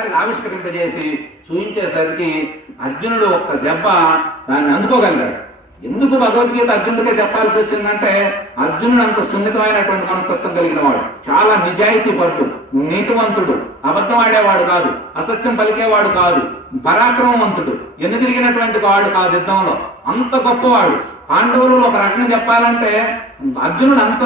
ఒక్కసారి ఆవిష్కరింపజేసి చూపించేసరికి అర్జునుడు ఒక్క దెబ్బ దాన్ని అందుకోగలిగాడు. ఎందుకు భగవద్గీత అర్జునుడికే చెప్పాల్సి వచ్చిందంటే అర్జునుడు అంత సున్నితమైనటువంటి మనస్తత్వం కలిగిన వాడు. చాలా నిజాయితీ పరుడు నీతివంతుడు అబద్ధం ఆడేవాడు కాదు అసత్యం పలికేవాడు కాదు పరాక్రమవంతుడు ఎన్ని తిరిగినటువంటి వాడు కాదు యుద్ధంలో. అంత గొప్పవాడు. పాండవులు ఒక రకంగా చెప్పాలంటే అర్జునుడు అంత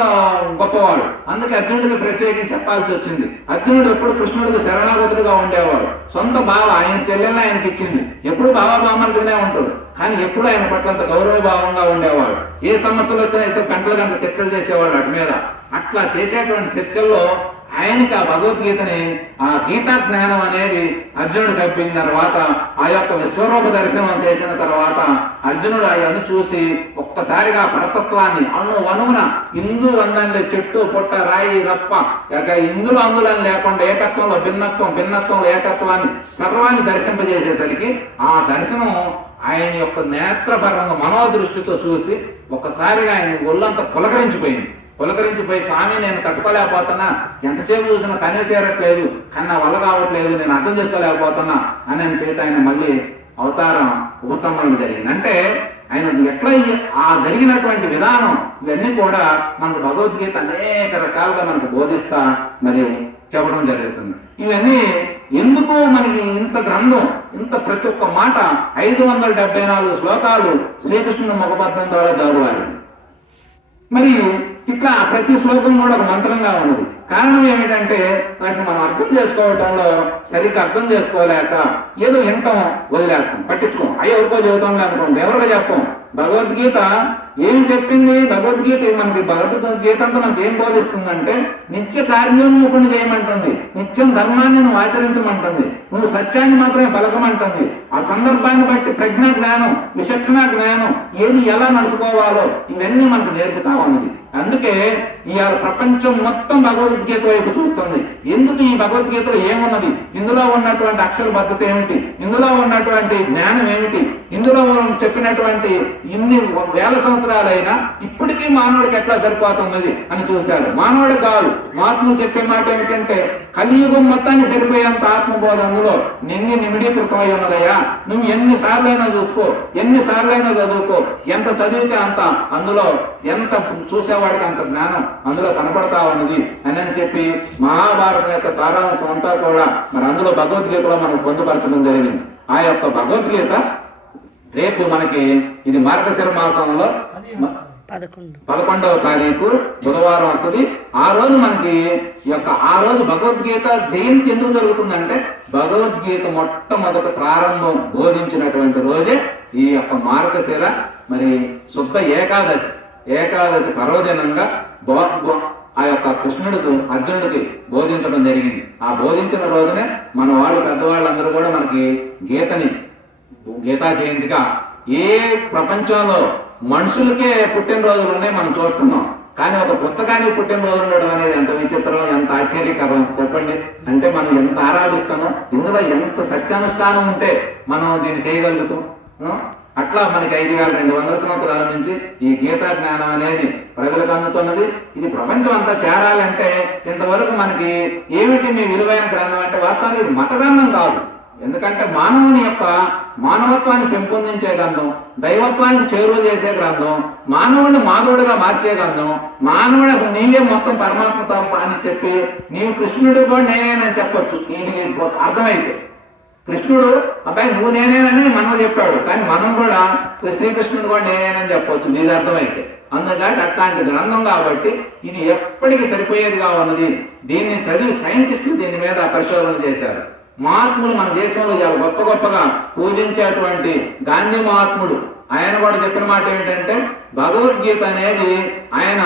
గొప్పవాడు. అందుకే అర్జునుడికి ప్రత్యేకించి చెప్పాల్సి వచ్చింది. అర్జునుడు ఎప్పుడు కృష్ణుడికి శరణాగతుడుగా ఉండేవాడు. సొంత బావ ఆయన చెల్లెల్ని ఆయనకి ఇచ్చింది. ఎప్పుడు బాబా ఉంటాడు కానీ ఎప్పుడు ఆయన పట్ల అంత గౌరవ భావంగా ఉండేవాడు. ఏ సమస్యలు వచ్చినా అయితే గంటల గంట చర్చలు చేసేవాడు అటు మీద. అట్లా చేసేటువంటి చర్చల్లో ఆయనకి ఆ భగవద్గీతని ఆ గీతా జ్ఞానం అనేది అర్జునుడు కప్పిన తర్వాత ఆ యొక్క విశ్వరూప దర్శనం చేసిన తర్వాత అర్జునుడు ఆయన్ని చూసి ఒక్కసారిగా పరతత్వాన్ని అణు అణువున ఇందు అందంలో చెట్టు పుట్ట రాయి రప్ప ఇక ఇందులో అందులని లేకుండా ఏకత్వంలో భిన్నత్వం భిన్నత్వంలో ఏకత్వాన్ని సర్వాన్ని దర్శింపజేసేసరికి ఆ దర్శనం ఆయన యొక్క నేత్రపరంగా మనోదృష్టితో చూసి ఒక్కసారిగా ఆయన ఒళ్ళంతా పులకరించిపోయింది. పులకరించిపోయి స్వామి నేను తట్టుకోలేకపోతున్నా. ఎంతసేపు చూసినా తనే తీరట్లేదు. కానీ నా వల్ల కావట్లేదు. నేను అర్థం చేసుకోలేకపోతున్నా. అని ఆయన చేత ఆయన మళ్ళీ అవతారం ఉపసంహరణ జరిగింది. అంటే ఆయన ఎట్లా ఆ జరిగినటువంటి విధానం ఇవన్నీ కూడా మనకు భగవద్గీత అనేక రకాలుగా మనకు బోధిస్తా మరి చెప్పడం జరుగుతుంది. ఇవన్నీ ఎందుకు మనకి ఇంత గ్రంథం ఇంత ప్రతి ఒక్క మాట ఐదు వందల డెబ్బై నాలుగు శ్లోకాలు శ్రీకృష్ణుని ముఖపద్మం ద్వారా చదవాలి మరియు ఇట్లా ప్రతి శ్లోకం కూడా ఒక మంత్రంగా ఉన్నది. కారణం ఏమిటంటే వాటిని మనం అర్థం చేసుకోవటంలో సరిగ్గా అర్థం చేసుకోలేక ఏదో వింటాం వదిలేస్తాం. పట్టించుకోం. అయ్యి ఎవరికో చెబుతాం అనుకోండి. ఎవరికో చెప్పం. భగవద్గీత ఏం చెప్పింది? భగవద్గీత మనకి భగవద్గీత అంతా మనకి ఏం బోధిస్తుందంటే నిత్య కార్యోన్ముఖుని చేయమంటుంది. నిత్యం ధర్మాన్ని నువ్వు ఆచరించమంటుంది. నువ్వు సత్యాన్ని మాత్రమే పలకమంటుంది. ఆ సందర్భాన్ని బట్టి ప్రజ్ఞ జ్ఞానం విచక్షణ జ్ఞానం ఏది ఎలా నడుచుకోవాలో ఇవన్నీ మనకు నేర్పుతా ఉన్నది. అందుకే ఇవాళ ప్రపంచం మొత్తం భగవద్గీత వైపు చూస్తుంది. ఎందుకు ఈ భగవద్గీతలో ఏమున్నది? ఇందులో ఉన్నటువంటి అక్షర భద్రత ఏమిటి? ఇందులో ఉన్నటువంటి జ్ఞానం ఏమిటి? ఇందులో చెప్పినటువంటి ఇన్ని వేల సంవత్సరాలైనా ఇప్పటికీ మానవుడికి ఎట్లా సరిపోతున్నది అని చూశారు. మానవుడు కాదు. మహాత్ములు చెప్పే మాట ఏమిటంటే కలియుగం మొత్తాన్ని సరిపోయేంత ఆత్మబోధ అందులో నిన్ని నిమిడీకృతమై ఉన్నదయ్యా. నువ్వు ఎన్ని సార్లైనా చూసుకో ఎన్ని సార్లైనా చదువుకో ఎంత చదివితే అంత అందులో ఎంత చూసేవాడికి అంత జ్ఞానం అందులో కనపడతా ఉన్నది. అని అని చెప్పి మహాభారతం యొక్క సారాంశం అంతా కూడా మరి అందులో భగవద్గీతలో మనకు పొందుపరచడం జరిగింది. ఆ యొక్క భగవద్గీత రేపు మనకి ఇది మార్గశిర మాసంలో పదకొండవ తారీఖు బుధవారం వస్తుంది. ఆ రోజు మనకి ఈ యొక్క ఆ రోజు భగవద్గీత జయంతి ఎందుకు జరుగుతుందంటే భగవద్గీత మొట్టమొదటి ప్రారంభం బోధించినటువంటి రోజే ఈ యొక్క మార్గశిర మరి శుద్ధ ఏకాదశి. ఏకాదశి పర్వదినంగా బో- ఆ యొక్క కృష్ణుడికి అర్జునుడికి బోధించడం జరిగింది. ఆ బోధించిన రోజునే మన వాళ్ళు పెద్దవాళ్ళందరూ కూడా మనకి గీతని గీతా జయంతిగా ఏ ప్రపంచంలో మనుషులకే పుట్టినరోజులు ఉన్నాయి మనం చూస్తున్నాం. కానీ ఒక పుస్తకానికి పుట్టినరోజు ఉండడం అనేది ఎంత విచిత్రం ఎంత ఆశ్చర్యకరం? చెప్పండి. అంటే మనం ఎంత ఆరాధిస్తామో ఇందులో ఎంత సత్యానుష్ఠానం ఉంటే మనం దీన్ని చేయగలుగుతాం? అట్లా మనకి ఐదు వేల రెండు వందల సంవత్సరాల నుంచి ఈ గీతా జ్ఞానం అనేది ప్రజలకు అందుతున్నది. ఇది ప్రపంచం అంతా చేరాలంటే ఇంతవరకు మనకి ఏమిటి మీ విలువైన గ్రంథం అంటే వాస్తవానికి మత గ్రంథం కాదు. ఎందుకంటే మానవుని యొక్క మానవత్వాన్ని పెంపొందించే గ్రంథం దైవత్వానికి చేరువ చేసే గ్రంథం మానవుడిని మాధవుడిగా మార్చే గ్రంథం మానవుడు అసలు నీవే మొత్తం పరమాత్మతో అని చెప్పి నీవు కృష్ణుడు కూడా నేనేనని చెప్పొచ్చు. ఇది అర్థమైతే కృష్ణుడు అబ్బాయి నువ్వు నేనేనని మనం చెప్పాడు. కానీ మనం కూడా శ్రీకృష్ణుడు కూడా నేనేనని చెప్పొచ్చు. నీది అర్థమైతే అందుకని అట్లాంటి గ్రంథం కాబట్టి ఇది ఎప్పటికీ సరిపోయేదిగా ఉన్నది దీన్ని చదివి సైంటిస్టులు దీని మీద పరిశోధన చేశారు. మహాత్ములు మన దేశంలో చాలా గొప్ప గొప్పగా పూజించేటువంటి గాంధీ మహాత్ముడు. ఆయన కూడా చెప్పిన మాట ఏంటంటే భగవద్గీత అనేది ఆయన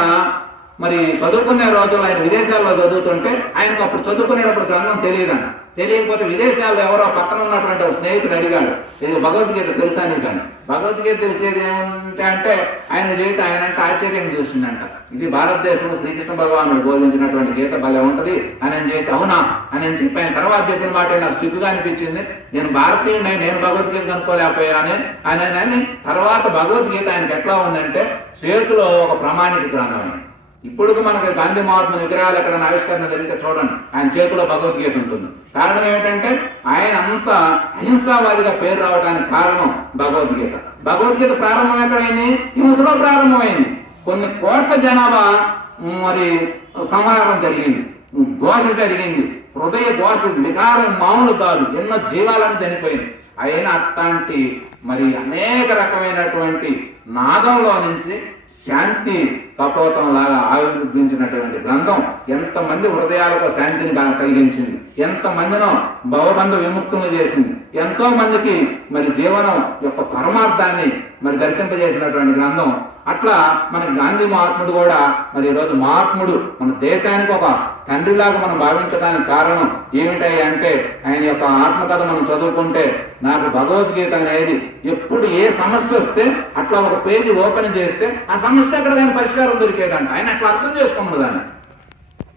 మరి చదువుకునే రోజుల్లో ఆయన విదేశాల్లో చదువుతుంటే ఆయనకు అప్పుడు చదువుకునేటప్పుడు గ్రంథం తెలియదంట. తెలియకపోతే విదేశాల్లో ఎవరో పక్కన ఉన్నటువంటి స్నేహితుడు అడిగాడు. ఇది భగవద్గీత తెలుసా నీకు భగవద్గీత తెలిసేది ఏంటంటే అంటే ఆయన జీవితం ఆయన అంటే ఆశ్చర్యం చూసిందంట. ఇది భారతదేశంలో శ్రీకృష్ణ భగవానుడు బోధించినటువంటి గీత భలే ఉంటుంది. అని జీవితం అవునా? అని చెప్పి ఆయన తర్వాత చెప్పిన మాట నాకు సిగ్గుగా అనిపించింది. నేను భారతీయుడిని నేను భగవద్గీత కనుక్కోలేకపోయాను అని అని తర్వాత భగవద్గీత ఆయనకి ఎట్లా ఉందంటే చేతిలో ఒక ప్రామాణిక గ్రంథం ఇప్పుడు మనకి గాంధీ మహాత్మ విగ్రహాలు ఎక్కడ ఆవిష్కరణ జరిగితే చూడండి. ఆయన చేతిలో భగవద్గీత ఉంటుంది. కారణం ఏమిటంటే ఆయన అంత అహింసావాదిగా పేరు రావడానికి కారణం భగవద్గీత. భగవద్గీత ప్రారంభం ఎక్కడైంది? హింసలో ప్రారంభమైంది. కొన్ని కోట్ల జనాభా మరి సంహారం జరిగింది. ఘోష జరిగింది. హృదయ ఘోష వికారం మామూలు కాదు. ఎన్నో జీవాలను చనిపోయింది. అయినా అట్లాంటి మరి అనేక రకమైనటువంటి నాదంలో నుంచి శాంతి కపోతం లాగా ఆవిర్భించినటువంటి గ్రంథం ఎంతమంది హృదయాలకు శాంతిని కలిగించింది. ఎంతమందినో భవబంధ విముక్తులు చేసింది. ఎంతో మందికి మరి జీవనం యొక్క పరమార్థాన్ని మరి దర్శింపజేసినటువంటి గ్రంథం. అట్లా మన గాంధీ మహాత్ముడు కూడా మరి ఈరోజు మహాత్ముడు మన దేశానికి ఒక తండ్రిలాగా మనం భావించడానికి కారణం ఏమిటాయి అంటే ఆయన యొక్క ఆత్మకథ మనం చదువుకుంటే నాకు భగవద్గీత అనేది ఎప్పుడు ఏ సమస్య వస్తే అట్లా ఒక పేజీ ఓపెన్ చేస్తే ఆ సమస్య అక్కడ దాని పరిష్కారం అధికారం దొరికేదంట. ఆయన అట్లా అర్థం చేసుకున్నాడు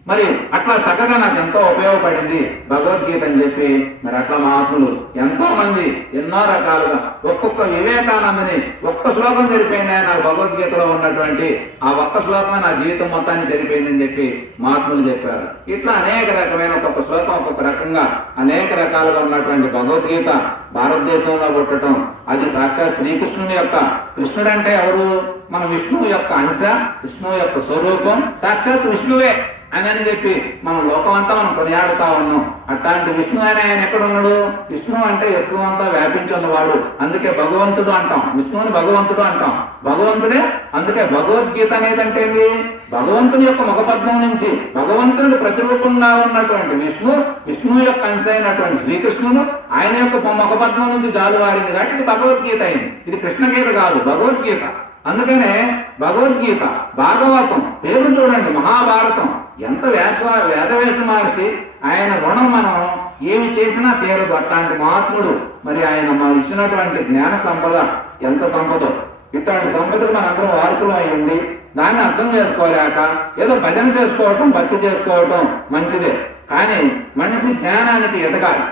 మరి అట్లా చక్కగా నాకు ఎంతో ఉపయోగపడింది భగవద్గీత అని చెప్పి మరి అట్లా మహాత్ములు ఎంతో మంది ఎన్నో రకాలుగా ఒక్కొక్క వివేకానందని ఒక్క శ్లోకం సరిపోయింది నాకు భగవద్గీతలో ఉన్నటువంటి ఆ ఒక్క శ్లోకమే నా జీవితం మొత్తాన్ని సరిపోయిందని చెప్పి మహాత్ములు చెప్పారు. ఇట్లా అనేక రకమైన ఒక్కొక్క శ్లోకం ఒక్కొక్క రకంగా అనేక రకాలుగా ఉన్నటువంటి భగవద్గీత భారతదేశంలో కొట్టడం అది సాక్షాత్ శ్రీకృష్ణుని యొక్క కృష్ణుడంటే ఎవరు? మన విష్ణువు యొక్క అంశ విష్ణువు యొక్క స్వరూపం సాక్షాత్ విష్ణువే. అని అని చెప్పి మన లోకం అంతా మనం కొనియాడుతా ఉన్నాం. అట్లాంటి విష్ణు అని ఆయన ఎక్కడ ఉన్నాడు విష్ణు అంటే యశ్వ అంతా వ్యాపించి ఉన్నవాడు అందుకే భగవంతుడు అంటాం. విష్ణువుని భగవంతుడు అంటాం. భగవంతుడే అందుకే భగవద్గీత అనేది అంటే ఏంటి భగవంతుని యొక్క ముఖపద్మం నుంచి భగవంతునికి ప్రతిరూపంగా ఉన్నటువంటి విష్ణు విష్ణువు యొక్క అంశ అయినటువంటి శ్రీకృష్ణుడు ఆయన యొక్క ముఖపద్మం నుంచి జాలువారింది కాబట్టి ఇది భగవద్గీత అయింది. ఇది కృష్ణగీత కాదు భగవద్గీత. అందుకనే భగవద్గీత భాగవతం పేరు చూడండి మహాభారతం ఎంత వేష వేదవేష మహర్షి ఆయన రుణం మనం ఏమి చేసినా తీరదు. అట్లాంటి మహాత్ముడు మరి ఆయన మనం ఇచ్చినటువంటి జ్ఞాన సంపద ఎంత సంపద. ఇట్లాంటి సంపదకు మనందరం వారసులు అయి ఉండి దాన్ని అర్థం చేసుకోలేక ఏదో భజన చేసుకోవటం భక్తి చేసుకోవటం మంచిదే. కానీ మనిషి జ్ఞానానికి ఎదగాలి.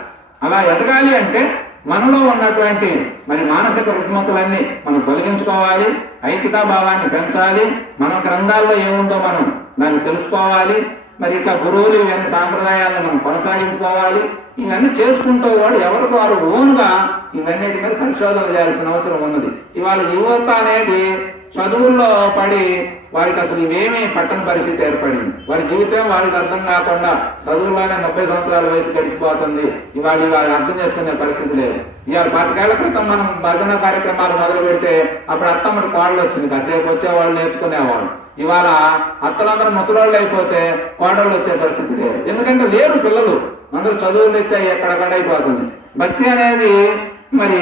అలా ఎదగాలి అంటే మనలో ఉన్నటువంటి మరి మానసిక రుగ్మతలన్నీ మనం తొలగించుకోవాలి ఐక్యతా భావాన్ని పెంచాలి మన గ్రంథాల్లో ఏముందో మనం దాన్ని తెలుసుకోవాలి మరి ఇట్లా గురువులు ఇవన్నీ సాంప్రదాయాలను మనం కొనసాగించుకోవాలి ఇవన్నీ చేసుకుంటూ వాడు ఎవరికి వారు ఓన్గా ఇవన్నిటి మీద పరిశోధన చేయాల్సిన అవసరం ఉన్నది. ఇవాళ యువత అనేది చదువుల్లో పడి వాడికి అసలు ఇవేమీ పట్టని పరిస్థితి ఏర్పడింది. వాడి జీవితం వాడికి అర్థం కాకుండా చదువులోనే ముప్పై సంవత్సరాల వయసు గడిచిపోతుంది. ఇవాళ ఇవాళ అర్థం చేసుకునే పరిస్థితి లేదు. ఇవాళ పాతికేళ్ళ క్రితం మనం భజన కార్యక్రమాలు మొదలు పెడితే అప్పుడు అత్తమ్మడి కోడలు వచ్చింది. కాసేపు వచ్చేవాళ్ళు నేర్చుకునేవాళ్ళు. ఇవాళ అత్తలందరూ ముసలోళ్ళు అయిపోతే కోడళ్ళు వచ్చే పరిస్థితి లేదు. ఎందుకంటే లేరు పిల్లలు. అందరూ చదువులు తెచ్చాయి ఎక్కడక్కడ అయిపోతుంది భక్తి అనేది మరి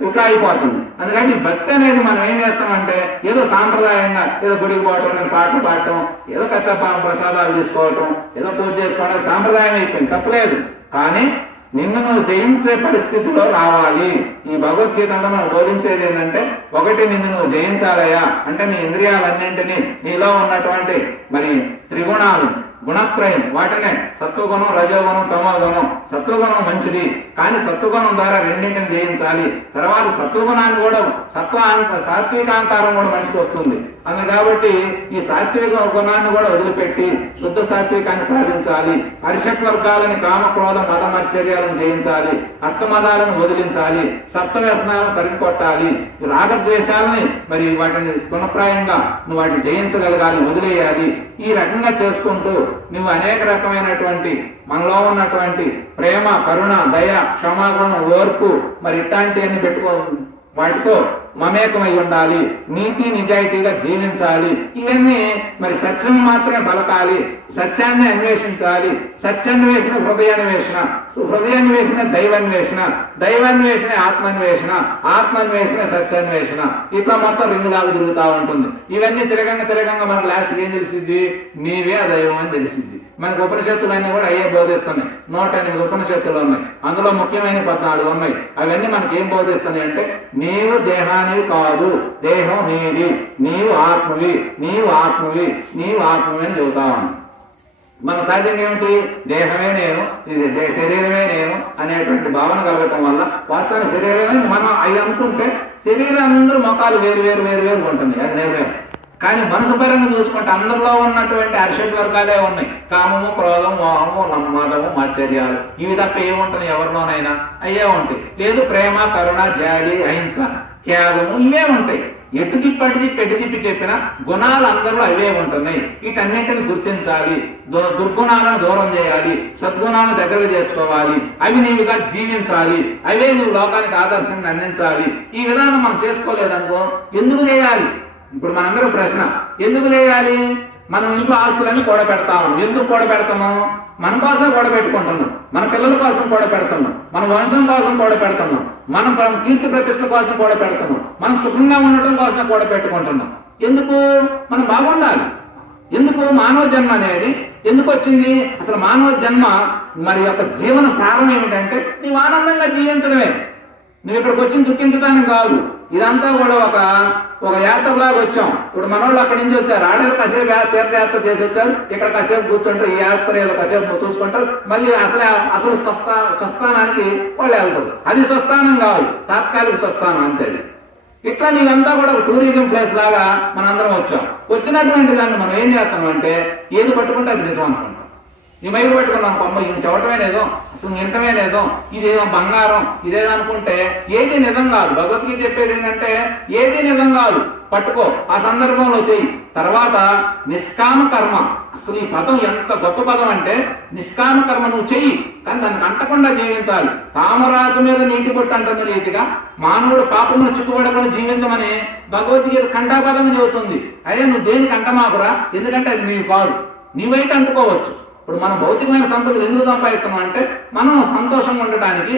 ఇట్లా అయిపోతుంది అందుకని భక్తి అనేది మనం ఏం చేస్తామంటే ఏదో సాంప్రదాయంగా ఏదో గుడికి పోవటం పాటలు పాడటం ఏదో కథ ప్రసాదాలు తీసుకోవటం ఏదో పూజ చేసుకోవడం సాంప్రదాయం అయిపోయింది. తప్పలేదు. కానీ నిన్ను నువ్వు జయించే పరిస్థితిలో రావాలి. ఈ భగవద్గీతలో మనం బోధించేది ఏంటంటే ఒకటి నిన్ను నువ్వు జయించాలయా అంటే నీ ఇంద్రియాలన్నింటినీ నీలో ఉన్నటువంటి మరి త్రిగుణాలు గుణత్రయం వాటినే సత్వగుణం రజోగుణం తమోగుణం. సత్వగుణం మంచిది కానీ సత్వగుణం ద్వారా రెండింటిని జయించాలి. తర్వాత సత్వగుణాన్ని కూడా సత్వ సాత్వికాంకారం కూడా మనిషికి వస్తుంది. అందు కాబట్టి ఈ సాత్విక గుణాన్ని కూడా వదిలిపెట్టి శుద్ధ సాత్వికాన్ని సాధించాలి. పరిషత్ వర్గాలని కామక్రోధ మతమర్చర్యాలను జయించాలి. అష్టమదాలను వదిలించాలి. సప్త వ్యసనాలను తరిమికొట్టాలి. రాగద్వేషాలని మరి వాటిని గుణప్రాయంగా నువ్వు వాటిని జయించగలగాలి వదిలేయాలి. ఈ రకంగా చేసుకుంటూ నువ్వు అనేక రకమైనటువంటి మనలో ఉన్నటువంటి ప్రేమ కరుణ దయ క్షమాగుణం ఓర్పు మరి ఇట్లాంటివన్నీ పెట్టుకో వాటితో మమేకమై ఉండాలి. నీతి నిజాయితీగా జీవించాలి. ఇవన్నీ మరి సత్యం మాత్రమే పలకాలి. సత్యాన్ని అన్వేషించాలి. సత్యాన్వేషణ హృదయాన్వేషణ. హృదయాన్వేషణ దైవాన్వేషణ. దైవాన్వేషణ ఆత్మాన్వేషణ. ఆత్మాన్వేషణ సత్యాన్వేషణ. ఇట్లా మొత్తం రింగు లాగా తిరుగుతూ ఉంటుంది. ఇవన్నీ తిరగంగా తిరగంగా మనకు లాస్ట్కి ఏం తెలిసింది నీవే ఆ దైవం అని తెలిసింది మనకు ఉపనిషత్తులన్నీ కూడా అయ్యే బోధిస్తున్నాయి. నూట ఎనిమిది ఉపనిషత్తులు ఉన్నాయి. అందులో ముఖ్యమైన పద్నాలుగు ఉన్నాయి. అవన్నీ మనకి ఏం బోధిస్తున్నాయి అంటే నీవు దేహానివి కాదు. దేహం నీది. నీవు ఆత్మవి. నీవు ఆత్మవి. నీవు ఆత్మవి అని చెబుతాను మన సహజంగా ఏమిటి? దేహమే నేను. ఇది శరీరమే నేను అనేటువంటి భావన కలగటం వల్ల వాస్తవానికి శరీరమే మనం అవి అనుకుంటే శరీరం అందరూ మొఖాలు వేరు వేరు వేరు వేరు ఉంటుంది. అది నిజమే. కానీ మనసు పరంగా చూసుకుంటే అందరిలో ఉన్నటువంటి అరిషడ్ వర్గాలే ఉన్నాయి. కామము క్రోధం మోహము మదము మాచర్యాలు. ఇవి తప్ప ఏముంటాయి ఎవరిలోనైనా? అయ్యే ఉంటాయి. లేదు ప్రేమ కరుణ జాలి అహింస. త్యాగము ఇవే ఉంటాయి. ఎటు తిప్పి పెట్టి తిప్పి చెప్పిన గుణాలు అందరిలో అవే ఉంటున్నాయి. వీటన్నింటిని గుర్తించాలి. దు- దుర్గుణాలను దూరం చేయాలి. సద్గుణాలను దగ్గరకు చేర్చుకోవాలి. అవి నీవుగా జీవించాలి. అవే నువ్వు లోకానికి ఆదర్శంగా అందించాలి. ఈ విధానం మనం చేసుకోలేదనుకో ఎందుకు చేయాలి? ఇప్పుడు మనందరూ ప్రశ్న. ఎందుకు చేయాలి? మనం ఇంట్లో ఆస్తులన్నీ కూడబెడతాము ఎందుకు కూడబెడతాము మన కోసం కూడబెట్టుకుంటున్నాం మన పిల్లల కోసం కూడబెడుతున్నాం మన వంశం కోసం కూడబెడుతున్నాం మన కీర్తి ప్రతిష్టల కోసం కూడబెడుతున్నాం మనం సుఖంగా ఉండటం కోసం కూడబెట్టుకుంటున్నాం ఎందుకు? మనం బాగుండాలి. ఎందుకు మానవ జన్మ అనేది? ఎందుకు వచ్చింది? అసలు మానవ జన్మ మరి యొక్క జీవన సారం ఏమిటంటే నీవు ఆనందంగా జీవించడమే. నువ్వు ఇక్కడికి వచ్చి దుఃఖించడానికి కాదు. ఇదంతా కూడా ఒక ఒక యాత్రలాగా వచ్చాం. ఇప్పుడు మనోళ్ళు అక్కడి నుంచి వచ్చారు. ఆడేళ్ళు కాసేపు తీర్థయాత్ర చేసి వచ్చారు. ఇక్కడ కాసేపు కూర్చుంటారు. ఈ యాత్ర ఏదో కాసేపు చూసుకుంటారు. మళ్ళీ అసలు అసలు స్వస్థా స్వస్థానానికి వాళ్ళు వెళ్తారు. అది స్వస్థానం కాదు. తాత్కాలిక స్వస్థానం అంతే. ఇట్లా నీవంతా కూడా ఒక టూరిజం ప్లేస్ లాగా మనందరం వచ్చాం. వచ్చినటువంటి దాన్ని మనం ఏం చేస్తాం అంటే ఏది పట్టుకుంటే అది నిజం అనుకుంటాం. ఈ మైలు పట్టుకున్నాం అమ్మ ఇది చవటమే నిజం అసలు వినటమే లేదో ఇదేదో బంగారం ఇదేదో అనుకుంటే ఏది నిజం కాదు. భగవద్గీత చెప్పేది ఏంటంటే ఏది నిజం కాదు. పట్టుకో ఆ సందర్భంలో చెయ్యి. తర్వాత నిష్కామ కర్మ. అసలు ఈ పదం ఎంత గొప్ప పదం అంటే నిష్కామ కర్మ నువ్వు చెయ్యి కానీ దానికి అంటకుండా జీవించాలి. కామరాజు మీద నీటి పొట్టు అంటుంది రీతిగా. మానవుడు పాపమును చిక్కుపడకుండా జీవించమని భగవద్గీత ఖండాపదంగా చెబుతుంది. అదే నువ్వు దేనికి అంటమాకురా? ఎందుకంటే అది నీవు కాదు. నీవైతే అంటుకోవచ్చు. ఇప్పుడు మనం భౌతికమైన సంపదలు ఎందుకు సంపాదిస్తాం అంటే మనం సంతోషంగా ఉండటానికి